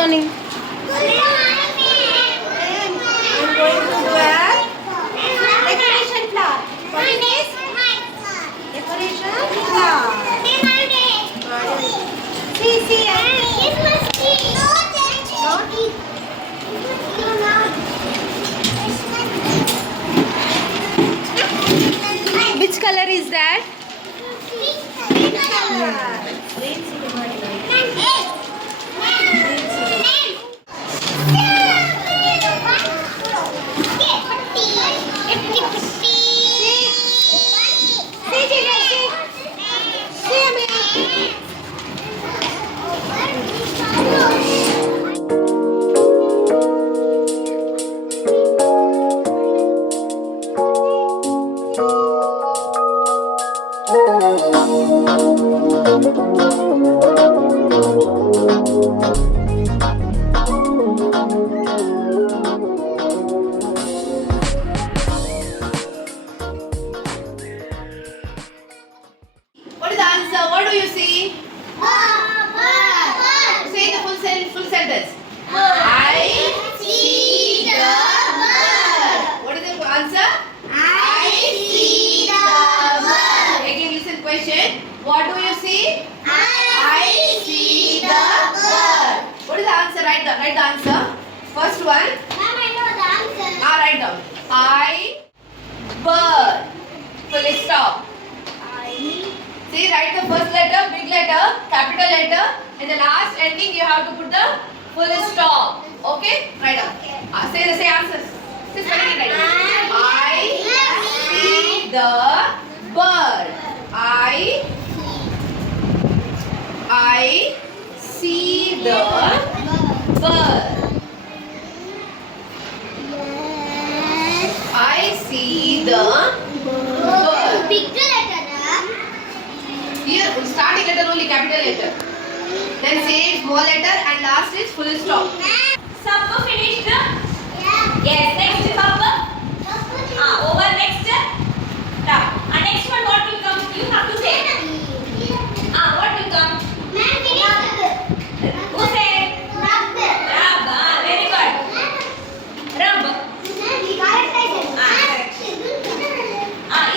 morning. I'm going to do a decoration flower. What is this? Decoration flower. See. Which color is that? What is the answer? What do you see? Say the full sentence. I see the bird. What is the answer? I see the bird. Again, listen question. What do you see? I see the bird. What is the answer? Write the answer. First one. Write down. I bird. Full stop. See, write the first letter, big letter, capital letter, and the last ending you have to put the full stop. Okay? Write down. Say answers. Say spelling it right. I see the bird. I see the bird. I see the bird. Here, starting letter only, capital letter. Then say small letter and last is full stop. Supper finished? Yes. Next supper. Over next. Next one what will come? You have to say. What will come? Who said? Rub. Very good. Rub.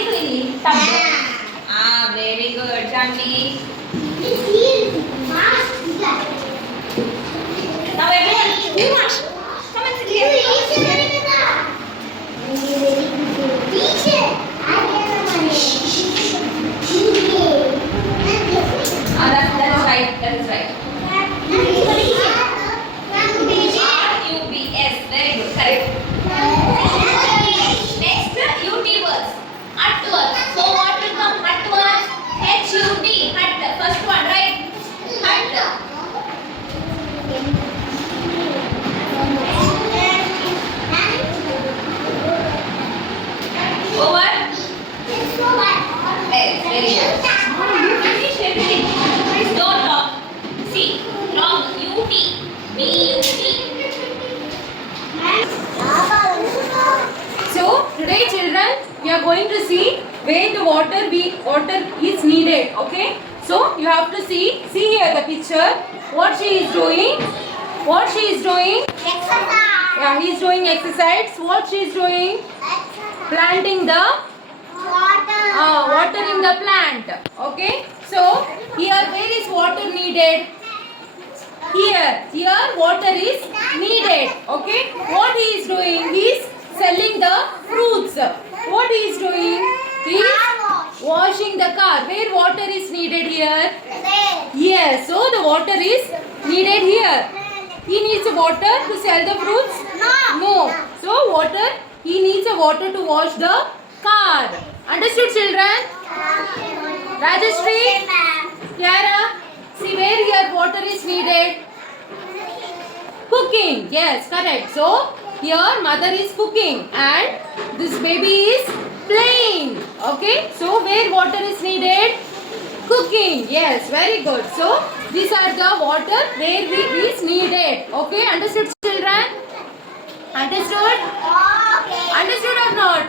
ಇದು ಇಲ್ಲಿ. Very good, Janvi. Now everyone, come and sit here. That's right. That is right. RUBS. Very good. Correct. Next, UT words. At words. So what will come? At words. HUT. Hut. First one, right? Hut. Over. Yes, very good. Finish everything. Don't talk. See. Long. UT. BUT. So today, children, we are going to see where the water is needed. Okay. So you have to see here the picture. What she is doing? Yeah, he is doing exercise. What she is doing? Planting the watering the plant. Okay. So here where is water needed? Here water is needed. Okay. What he is doing? He is selling the fruits. What he is doing? He is washing the car. Where water is needed here? Yes. So the water is needed here. He needs water to sell the fruits? No. So he needs water to wash the car. Understood, children? Rajashri? Kiara? See where here water is needed? Cooking. Yes, correct. So here mother is cooking and this baby is playing. Okay. So where water is needed? Cooking. Yes, very good. So these are the water where it is needed. Okay. Understood, children? Understood? Understood or not?